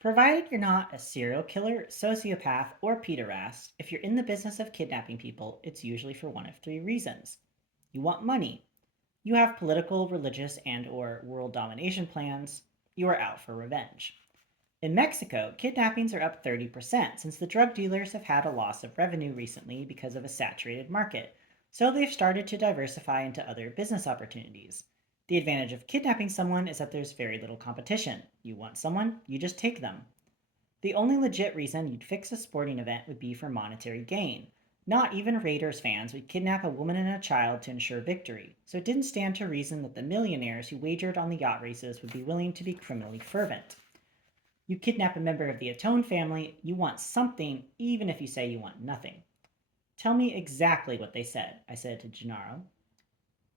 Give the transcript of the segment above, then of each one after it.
Provided you're not a serial killer, sociopath, or pederast, if you're in the business of kidnapping people, it's usually for one of three reasons. You want money, you have political, religious, and/or world domination plans, you are out for revenge. In Mexico, kidnappings are up 30% since the drug dealers have had a loss of revenue recently because of a saturated market, so they've started to diversify into other business opportunities. The advantage of kidnapping someone is that there's very little competition. You want someone, you just take them. The only legit reason you'd fix a sporting event would be for monetary gain. Not even Raiders fans would kidnap a woman and a child to ensure victory, so it didn't stand to reason that the millionaires who wagered on the yacht races would be willing to be criminally fervent. You kidnap a member of the Atone family, you want something, even if you say you want nothing. Tell me exactly what they said, I said to Gennaro.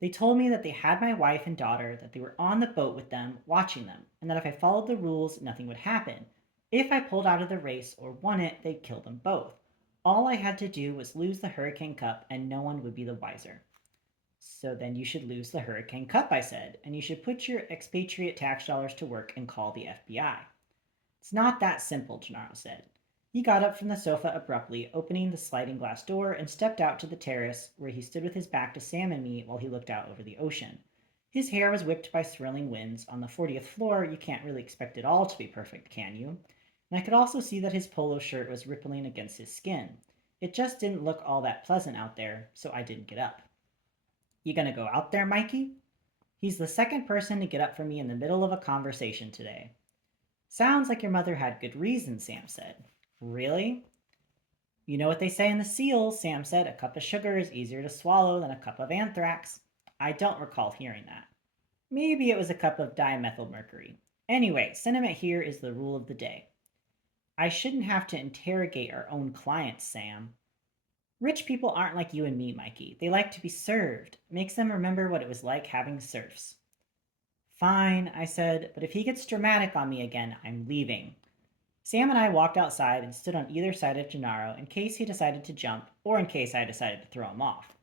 They told me that they had my wife and daughter, that they were on the boat with them, watching them, and that if I followed the rules, nothing would happen. If I pulled out of the race or won it, they'd kill them both. All I had to do was lose the Hurricane Cup, and no one would be the wiser. So then you should lose the Hurricane Cup, I said, and you should put your expatriate tax dollars to work and call the FBI. It's not that simple, Gennaro said. He got up from the sofa abruptly, opening the sliding glass door, and stepped out to the terrace, where he stood with his back to Sam and me while he looked out over the ocean. His hair was whipped by swirling winds. On the 40th floor, you can't really expect it all to be perfect, can you? And I could also see that his polo shirt was rippling against his skin. It just didn't look all that pleasant out there, so I didn't get up. You gonna go out there, Mikey? He's the second person to get up for me in the middle of a conversation today. Sounds like your mother had good reason, Sam said. Really? You know what they say in the seals, Sam said. A cup of sugar is easier to swallow than a cup of anthrax. I don't recall hearing that. Maybe it was a cup of dimethylmercury. Anyway, sentiment here is the rule of the day. I shouldn't have to interrogate our own clients, Sam. Rich people aren't like you and me, Mikey. They like to be served. It makes them remember what it was like having serfs. Fine, I said, but if he gets dramatic on me again, I'm leaving. Sam and I walked outside and stood on either side of Gennaro in case he decided to jump or in case I decided to throw him off.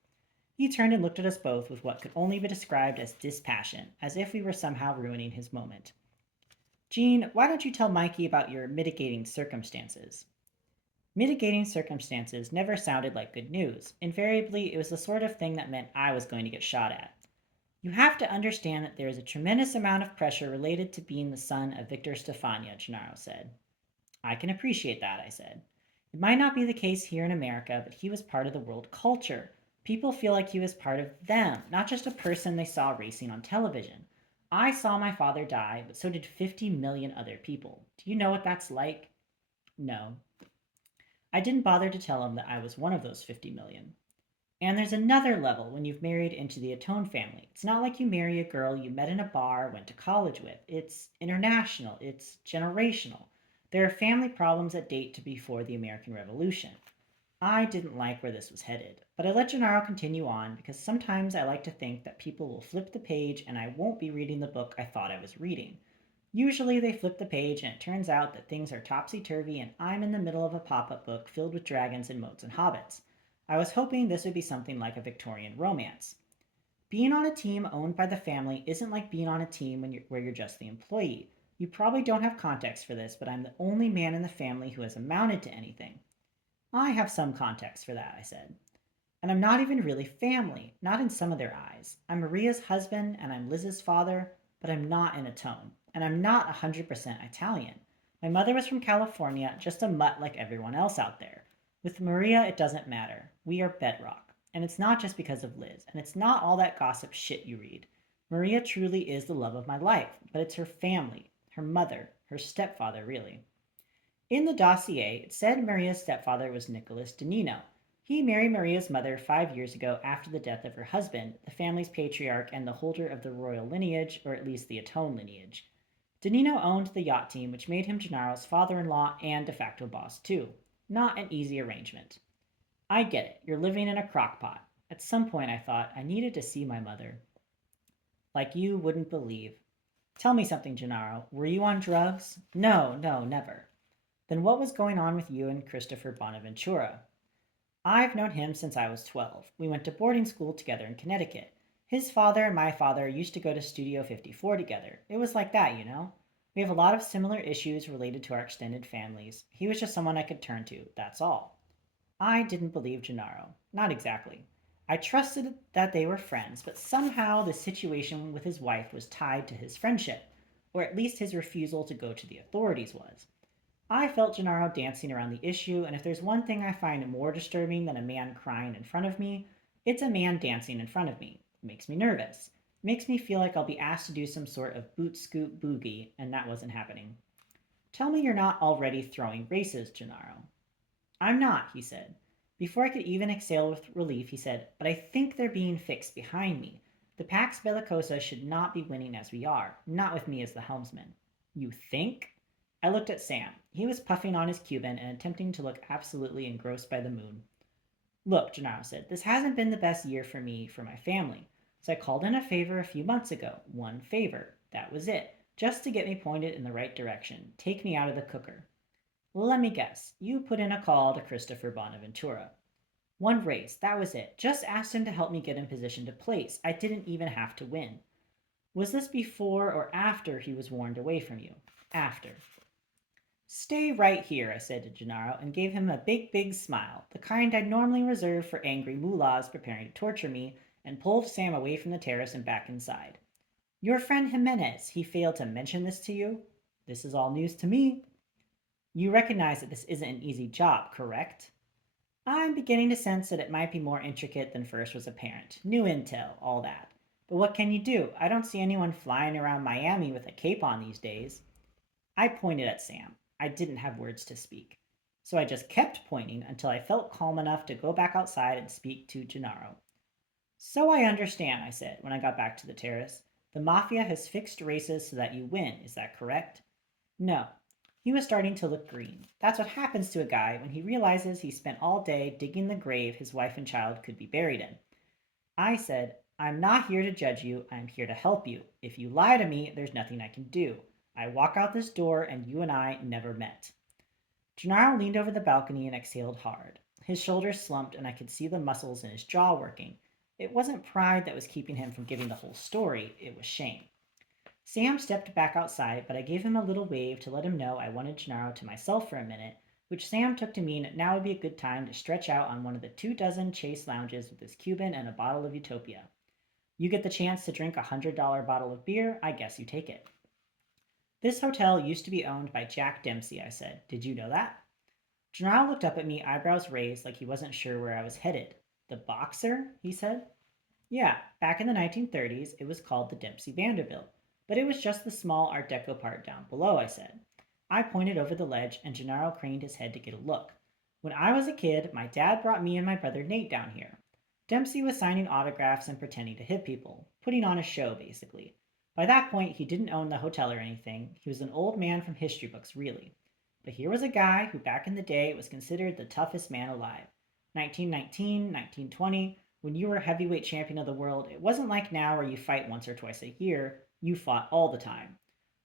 He turned and looked at us both with what could only be described as dispassion, as if we were somehow ruining his moment. Jean, why don't you tell Mikey about your mitigating circumstances? Mitigating circumstances never sounded like good news. Invariably, it was the sort of thing that meant I was going to get shot at. You have to understand that there is a tremendous amount of pressure related to being the son of Victor Stefania, Gennaro said. I can appreciate that, I said. It might not be the case here in America, but he was part of the world culture. People feel like he was part of them, not just a person they saw racing on television. I saw my father die, but so did 50 million other people. Do you know what that's like? No. I didn't bother to tell him that I was one of those 50 million. And there's another level when you've married into the Atone family. It's not like you marry a girl you met in a bar, went to college with. It's international, it's generational. There are family problems that date to before the American Revolution. I didn't like where this was headed, but I let Gennaro continue on because sometimes I like to think that people will flip the page and I won't be reading the book I thought I was reading. Usually they flip the page and it turns out that things are topsy turvy and I'm in the middle of a pop up book filled with dragons and moats and hobbits. I was hoping this would be something like a Victorian romance. Being on a team owned by the family isn't like being on a team where you're just the employee. You probably don't have context for this, but I'm the only man in the family who has amounted to anything. I have some context for that, I said. And I'm not even really family, not in some of their eyes. I'm Maria's husband and I'm Liz's father, but I'm not in Atone. And I'm not 100% Italian. My mother was from California, just a mutt like everyone else out there. With Maria, it doesn't matter. We are bedrock. And it's not just because of Liz, and it's not all that gossip shit you read. Maria truly is the love of my life, but it's her family, her mother, her stepfather, really. In the dossier, it said Maria's stepfather was Nicholas Danino. He married Maria's mother 5 years ago after the death of her husband, the family's patriarch and the holder of the royal lineage, or at least the Atone lineage. Danino owned the yacht team, which made him Gennaro's father in law and de facto boss, too. Not an easy arrangement. I get it, you're living in a crock pot. At some point, I thought I needed to see my mother. Like you wouldn't believe. Tell me something, Gennaro. Were you on drugs? No, no, never. Then what was going on with you and Christopher Bonaventura? I've known him since I was 12. We went to boarding school together in Connecticut. His father and my father used to go to Studio 54 together. It was like that, you know? We have a lot of similar issues related to our extended families. He was just someone I could turn to, that's all. I didn't believe Gennaro. Not exactly. I trusted that they were friends, but somehow the situation with his wife was tied to his friendship, or at least his refusal to go to the authorities was. I felt Gennaro dancing around the issue, and if there's one thing I find more disturbing than a man crying in front of me, it's a man dancing in front of me. It makes me nervous. It makes me feel like I'll be asked to do some sort of boot scoot boogie, and that wasn't happening. Tell me you're not already throwing races, Gennaro. I'm not, he said. Before I could even exhale with relief, he said, but I think they're being fixed behind me. The Pax Bellicosa should not be winning as we are, not with me as the helmsman. You think? I looked at Sam. He was puffing on his Cuban and attempting to look absolutely engrossed by the moon. Look, Gennaro said, this hasn't been the best year for me, for my family. So I called in a favor a few months ago. One favor. That was it. Just to get me pointed in the right direction. Take me out of the cooker. Let me guess. You put in a call to Christopher Bonaventura. One race. That was it. Just asked him to help me get in position to place. I didn't even have to win. Was this before or after he was warned away from you? After. Stay right here, I said to Gennaro, and gave him a big, big smile, the kind I'd normally reserve for angry mullahs preparing to torture me, and pulled Sam away from the terrace and back inside. Your friend Jimenez, he failed to mention this to you? This is all news to me. You recognize that this isn't an easy job, correct? I'm beginning to sense that it might be more intricate than first was apparent. New intel, all that. But what can you do? I don't see anyone flying around Miami with a cape on these days. I pointed at Sam. I didn't have words to speak. So I just kept pointing until I felt calm enough to go back outside and speak to Gennaro. So I understand, I said when I got back to the terrace. The Mafia has fixed races so that you win, is that correct? No. He was starting to look green. That's what happens to a guy when he realizes he spent all day digging the grave his wife and child could be buried in. I said, I'm not here to judge you, I'm here to help you. If you lie to me, there's nothing I can do. I walk out this door and you and I never met. Gennaro leaned over the balcony and exhaled hard. His shoulders slumped and I could see the muscles in his jaw working. It wasn't pride that was keeping him from giving the whole story, it was shame. Sam stepped back outside, but I gave him a little wave to let him know I wanted Gennaro to myself for a minute, which Sam took to mean now would be a good time to stretch out on one of the 2 dozen Chase lounges with his Cuban and a bottle of Utopia. You get the chance to drink $100 bottle of beer, I guess you take it. This hotel used to be owned by Jack Dempsey, I said. Did you know that? Gennaro looked up at me, eyebrows raised like he wasn't sure where I was headed. The boxer? He said. Yeah, back in the 1930s, it was called the Dempsey Vanderbilt, but it was just the small Art Deco part down below, I said. I pointed over the ledge, and Gennaro craned his head to get a look. When I was a kid, my dad brought me and my brother Nate down here. Dempsey was signing autographs and pretending to hit people, putting on a show, basically. By that point, he didn't own the hotel or anything. He was an old man from history books, really. But here was a guy who back in the day was considered the toughest man alive. 1919, 1920, when you were heavyweight champion of the world, it wasn't like now where you fight once or twice a year, you fought all the time.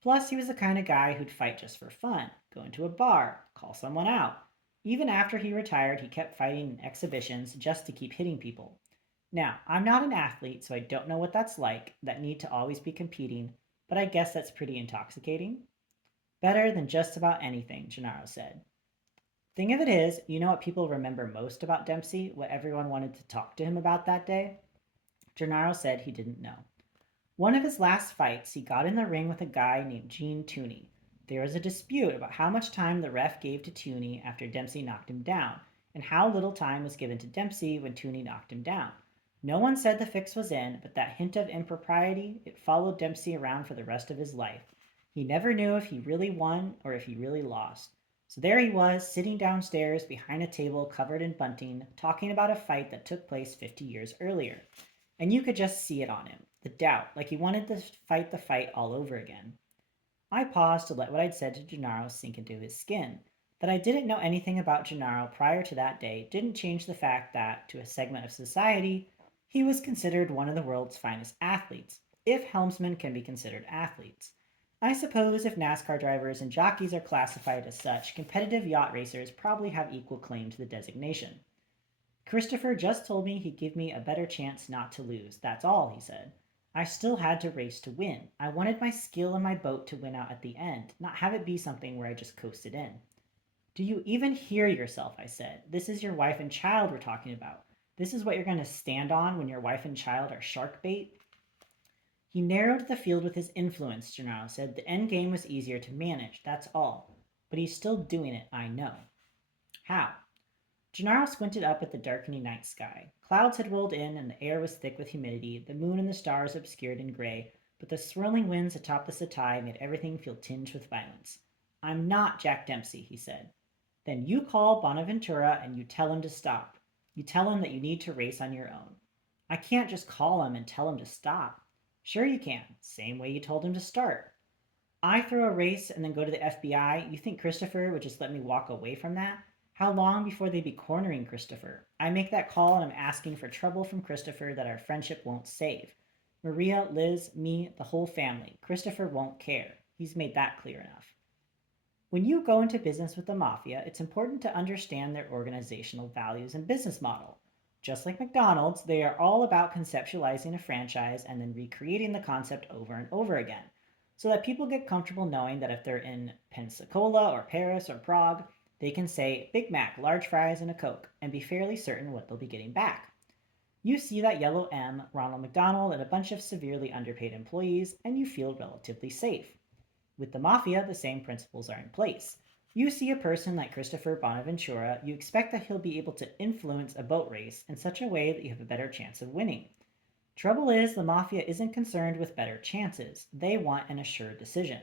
Plus, he was the kind of guy who'd fight just for fun, go into a bar, call someone out. Even after he retired, he kept fighting in exhibitions just to keep hitting people. Now, I'm not an athlete, so I don't know what that's like, that need to always be competing, but I guess that's pretty intoxicating. Better than just about anything, Gennaro said. Thing of it is, you know what people remember most about Dempsey? What everyone wanted to talk to him about that day? Gennaro said he didn't know. One of his last fights, he got in the ring with a guy named Gene Tooney. There was a dispute about how much time the ref gave to Tooney after Dempsey knocked him down, and how little time was given to Dempsey when Tooney knocked him down. No one said the fix was in, but that hint of impropriety, it followed Dempsey around for the rest of his life. He never knew if he really won or if he really lost. So there he was, sitting downstairs behind a table covered in bunting, talking about a fight that took place 50 years earlier. And you could just see it on him, the doubt, like he wanted to fight the fight all over again. I paused to let what I'd said to Gennaro sink into his skin. That I didn't know anything about Gennaro prior to that day didn't change the fact that, to a segment of society, he was considered one of the world's finest athletes, if helmsmen can be considered athletes. I suppose if NASCAR drivers and jockeys are classified as such, competitive yacht racers probably have equal claim to the designation. Christopher just told me he'd give me a better chance not to lose. That's all, he said. I still had to race to win. I wanted my skill and my boat to win out at the end, not have it be something where I just coasted in. Do you even hear yourself? I said. This is your wife and child we're talking about. This is what you're going to stand on when your wife and child are shark bait? He narrowed the field with his influence, Gennaro said. The end game was easier to manage, that's all. But he's still doing it, I know. How? Gennaro squinted up at the darkening night sky. Clouds had rolled in, and the air was thick with humidity, the moon and the stars obscured in gray, but the swirling winds atop the Satai made everything feel tinged with violence. I'm not Jack Dempsey, he said. Then you call Bonaventura and you tell him to stop. You tell him that you need to race on your own. I can't just call him and tell him to stop. Sure you can, same way you told him to start. I throw a race and then go to the FBI. You think Christopher would just let me walk away from that? How long before they'd be cornering Christopher? I make that call and I'm asking for trouble from Christopher that our friendship won't save. Maria, Liz, me, the whole family. Christopher won't care. He's made that clear enough. When you go into business with the mafia, it's important to understand their organizational values and business model. Just like McDonald's, they are all about conceptualizing a franchise and then recreating the concept over and over again, so that people get comfortable knowing that if they're in Pensacola or Paris or Prague, they can say Big Mac, large fries, and a Coke, and be fairly certain what they'll be getting back. You see that yellow M, Ronald McDonald, and a bunch of severely underpaid employees, and you feel relatively safe. With the mafia, the same principles are in place. You see a person like Christopher Bonaventura, you expect that he'll be able to influence a boat race in such a way that you have a better chance of winning. Trouble is, the mafia isn't concerned with better chances. They want an assured decision.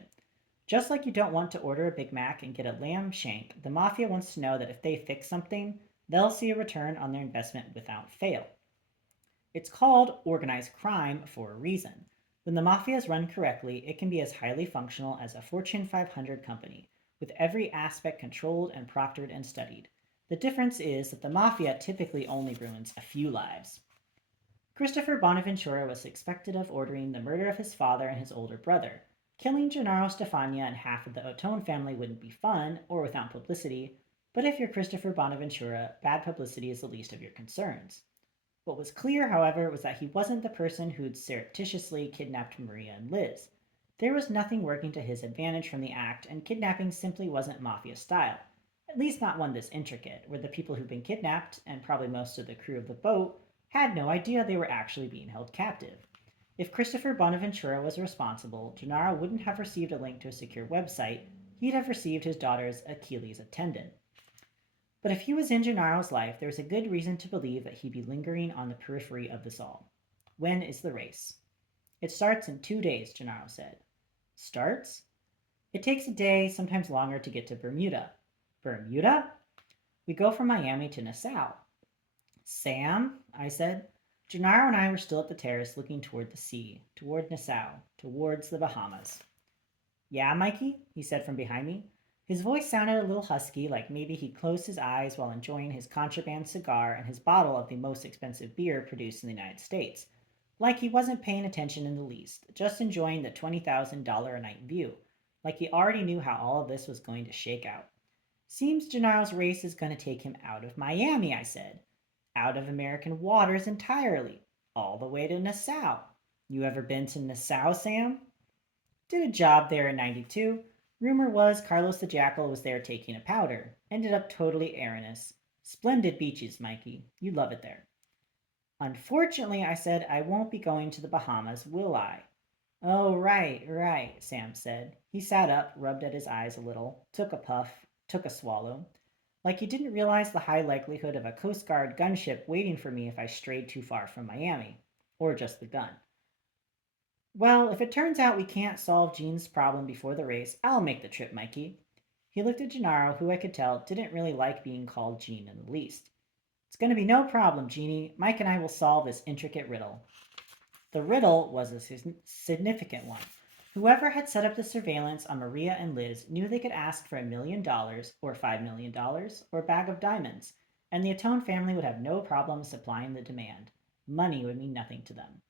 Just like you don't want to order a Big Mac and get a lamb shank, the mafia wants to know that if they fix something, they'll see a return on their investment without fail. It's called organized crime for a reason. When the mafia is run correctly, it can be as highly functional as a Fortune 500 company, with every aspect controlled and proctored and studied. The difference is that the mafia typically only ruins a few lives. Christopher Bonaventura was suspected of ordering the murder of his father and his older brother. Killing Gennaro Stefania and half of the Ottone family wouldn't be fun, or without publicity, but if you're Christopher Bonaventura, bad publicity is the least of your concerns. What was clear, however, was that he wasn't the person who'd surreptitiously kidnapped Maria and Liz. There was nothing working to his advantage from the act, and kidnapping simply wasn't mafia style. At least not one this intricate, where the people who'd been kidnapped, and probably most of the crew of the boat, had no idea they were actually being held captive. If Christopher Bonaventura was responsible, Gennaro wouldn't have received a link to a secure website, he'd have received his daughter's Achilles tendon. But if he was in Gennaro's life, there was a good reason to believe that he'd be lingering on the periphery of this all. When is the race? It starts in 2 days, Gennaro said. Starts? It takes a day, sometimes longer, to get to Bermuda. Bermuda? We go from Miami to Nassau. Sam, I said. Gennaro and I were still at the terrace looking toward the sea, toward Nassau, towards the Bahamas. Yeah, Mikey? He said from behind me. His voice sounded a little husky, like maybe he'd closed his eyes while enjoying his contraband cigar and his bottle of the most expensive beer produced in the United States. Like he wasn't paying attention in the least, just enjoying the $20,000 a night view. Like he already knew how all of this was going to shake out. Seems Gennaro's race is going to take him out of Miami, I said. Out of American waters entirely. All the way to Nassau. You ever been to Nassau, Sam? Did a job there in '92. Rumor was Carlos the Jackal was there taking a powder. Ended up totally erroneous. Splendid beaches, Mikey. You'd love it there. Unfortunately, I said, I won't be going to the Bahamas, will I? Oh, right, right, Sam said. He sat up, rubbed at his eyes a little, took a puff, took a swallow. Like he didn't realize the high likelihood of a Coast Guard gunship waiting for me if I strayed too far from Miami. Or just the gun. Well, if it turns out we can't solve Gene's problem before the race, I'll make the trip, Mikey. He looked at Gennaro, who I could tell didn't really like being called Gene in the least. It's going to be no problem, Jeannie. Mike and I will solve this intricate riddle. The riddle was a significant one. Whoever had set up the surveillance on Maria and Liz knew they could ask for $1 million, or $5 million, or a bag of diamonds, and the Atone family would have no problem supplying the demand. Money would mean nothing to them.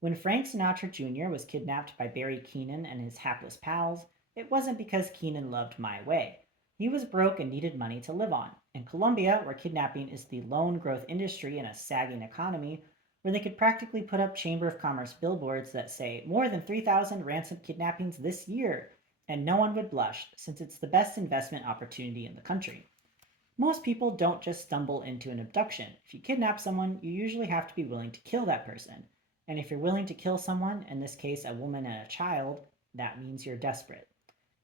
When Frank Sinatra Jr. was kidnapped by Barry Keenan and his hapless pals, it wasn't because Keenan loved My Way. He was broke and needed money to live on. In Colombia, where kidnapping is the lone growth industry in a sagging economy, where they could practically put up Chamber of Commerce billboards that say more than 3,000 ransom kidnappings this year, and no one would blush since it's the best investment opportunity in the country. Most people don't just stumble into an abduction. If you kidnap someone, you usually have to be willing to kill that person. And if you're willing to kill someone, in this case a woman and a child, that means you're desperate.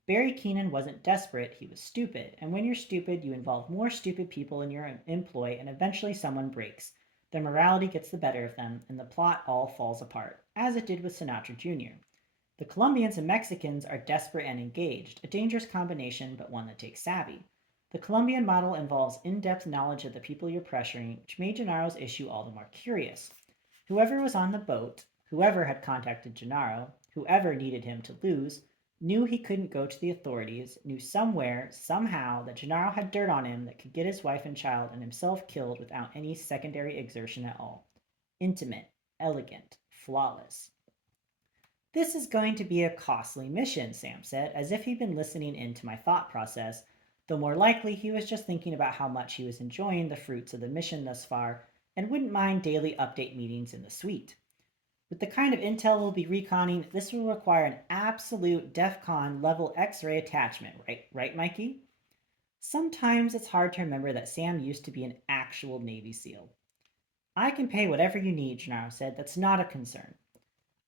Barry Keenan wasn't desperate, he was stupid. And when you're stupid, you involve more stupid people in your employ, and eventually someone breaks. Their morality gets the better of them, and the plot all falls apart, as it did with Sinatra Jr. The Colombians and Mexicans are desperate and engaged, a dangerous combination, but one that takes savvy. The Colombian model involves in depth knowledge of the people you're pressuring, which made Gennaro's issue all the more curious. Whoever was on the boat, whoever had contacted Gennaro, whoever needed him to lose, knew he couldn't go to the authorities, knew somewhere, somehow, that Gennaro had dirt on him that could get his wife and child and himself killed without any secondary exertion at all. Intimate, elegant, flawless. This is going to be a costly mission, Sam said, as if he'd been listening in to my thought process, though more likely he was just thinking about how much he was enjoying the fruits of the mission thus far and wouldn't mind daily update meetings in the suite. With the kind of intel we'll be reconning, this will require an absolute DEF CON level X-ray attachment, right, Mikey? Sometimes it's hard to remember that Sam used to be an actual Navy SEAL. I can pay whatever you need, Gennaro said. That's not a concern.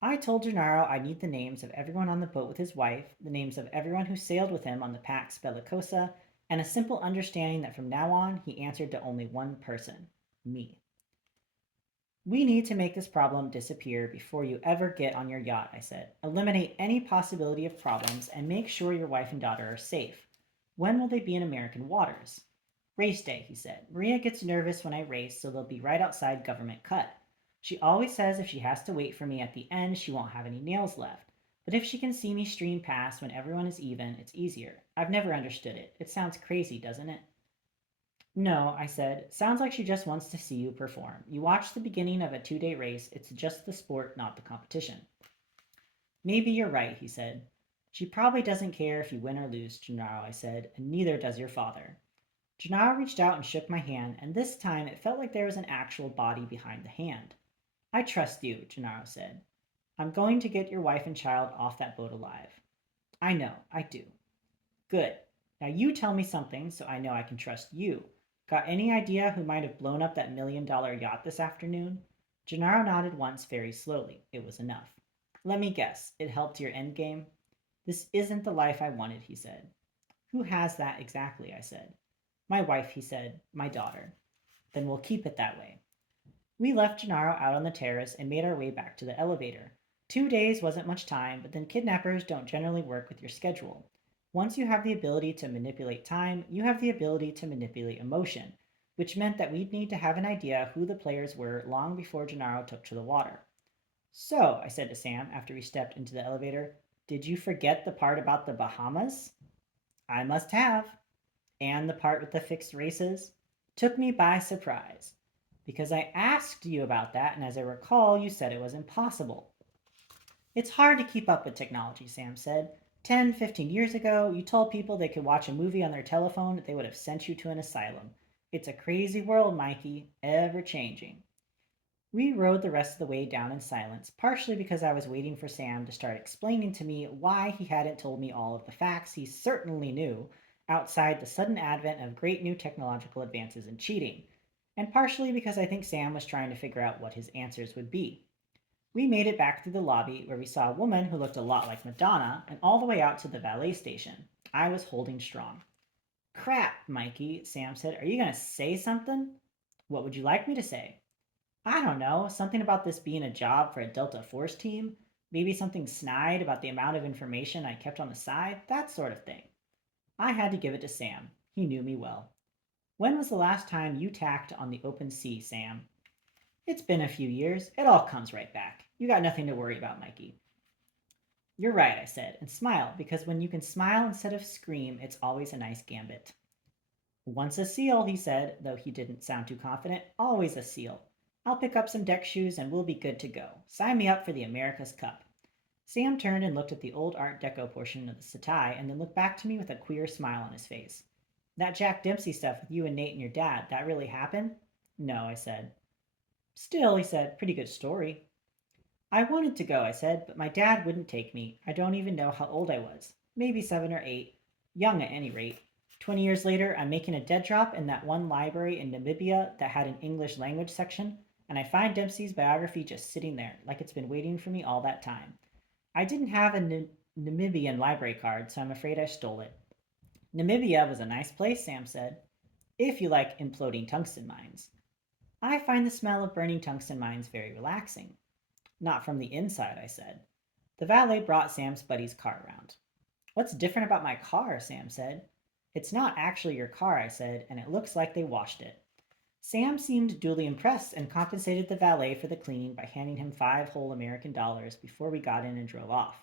I told Gennaro I need the names of everyone on the boat with his wife, the names of everyone who sailed with him on the Pax Bellicosa, and a simple understanding that from now on he answered to only one person, me. We need to make this problem disappear before you ever get on your yacht, I said. Eliminate any possibility of problems and make sure your wife and daughter are safe. When will they be in American waters? Race day, he said. Maria gets nervous when I race, so they'll be right outside Government Cut. She always says if she has to wait for me at the end, she won't have any nails left. But if she can see me stream past when everyone is even, it's easier. I've never understood it. It sounds crazy, doesn't it? No, I said. Sounds like she just wants to see you perform. You watch the beginning of a 2 day race. It's just the sport, not the competition. Maybe you're right, he said. She probably doesn't care if you win or lose, Gennaro, I said, and neither does your father. Gennaro reached out and shook my hand, and this time it felt like there was an actual body behind the hand. I trust you, Gennaro said. I'm going to get your wife and child off that boat alive. I know, I do. Good. Now you tell me something so I know I can trust you. Got any idea who might have blown up that $1 million yacht this afternoon? Gennaro nodded once very slowly. It was enough. Let me guess, it helped your endgame? This isn't the life I wanted, he said. Who has that exactly? I said. My wife, he said. My daughter. Then we'll keep it that way. We left Gennaro out on the terrace and made our way back to the elevator. 2 days wasn't much time, but then kidnappers don't generally work with your schedule. Once you have the ability to manipulate time, you have the ability to manipulate emotion, which meant that we'd need to have an idea who the players were long before Gennaro took to the water. So, I said to Sam after we stepped into the elevator, did you forget the part about the Bahamas? I must have. And the part with the fixed races? Took me by surprise. Because I asked you about that, and as I recall, you said it was impossible. It's hard to keep up with technology, Sam said. 10, 15 years ago, you told people they could watch a movie on their telephone, they would have sent you to an asylum. It's a crazy world, Mikey, ever changing. We rode the rest of the way down in silence, partially because I was waiting for Sam to start explaining to me why he hadn't told me all of the facts he certainly knew outside the sudden advent of great new technological advances in cheating, and partially because I think Sam was trying to figure out what his answers would be. We made it back through the lobby where we saw a woman who looked a lot like Madonna and all the way out to the valet station. I was holding strong. Crap, Mikey, Sam said. Are you going to say something? What would you like me to say? I don't know. Something about this being a job for a Delta Force team? Maybe something snide about the amount of information I kept on the side? That sort of thing. I had to give it to Sam. He knew me well. When was the last time you tacked on the open sea, Sam? It's been a few years. It all comes right back. You got nothing to worry about, Mikey. You're right, I said, and smiled, because when you can smile instead of scream, it's always a nice gambit. Once a seal, he said, though he didn't sound too confident. Always a seal. I'll pick up some deck shoes and we'll be good to go. Sign me up for the America's Cup. Sam turned and looked at the old Art Deco portion of the setai and then looked back to me with a queer smile on his face. That Jack Dempsey stuff with you and Nate and your dad, that really happened? No, I said. Still, he said, pretty good story. I wanted to go, I said, but my dad wouldn't take me. I don't even know how old I was. Maybe 7 or 8. Young at any rate. 20 years later, I'm making a dead drop in that one library in Namibia that had an English language section, and I find Dempsey's biography just sitting there, like it's been waiting for me all that time. I didn't have a Namibian library card, so I'm afraid I stole it. Namibia was a nice place, Sam said, if you like imploding tungsten mines. I find the smell of burning tungsten mines very relaxing. Not from the inside, I said. The valet brought Sam's buddy's car around. What's different about my car? Sam said. It's not actually your car, I said, and it looks like they washed it. Sam seemed duly impressed and compensated the valet for the cleaning by handing him 5 whole American dollars before we got in and drove off.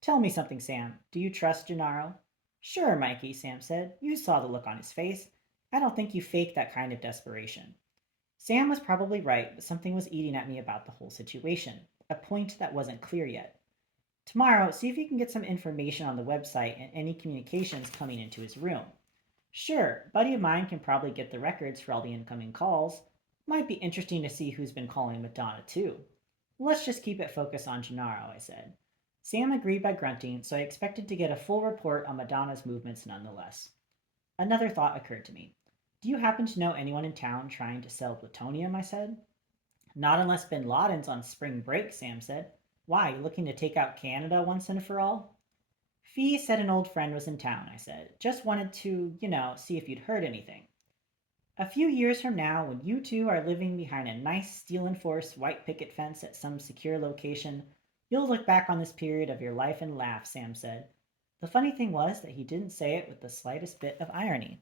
Tell me something, Sam. Do you trust Gennaro? Sure, Mikey, Sam said. You saw the look on his face. I don't think you faked that kind of desperation. Sam was probably right, but something was eating at me about the whole situation, a point that wasn't clear yet. Tomorrow, see if you can get some information on the website and any communications coming into his room. Sure, buddy of mine can probably get the records for all the incoming calls. Might be interesting to see who's been calling Madonna too. Let's just keep it focused on Gennaro, I said. Sam agreed by grunting, so I expected to get a full report on Madonna's movements nonetheless. Another thought occurred to me. Do you happen to know anyone in town trying to sell plutonium? I said. Not unless bin Laden's on spring break, Sam said. Why, you looking to take out Canada once and for all? Fee said an old friend was in town, I said. Just wanted to, see if you'd heard anything. A few years from now, when you two are living behind a nice steel enforced white picket fence at some secure location, you'll look back on this period of your life and laugh, Sam said. The funny thing was that he didn't say it with the slightest bit of irony.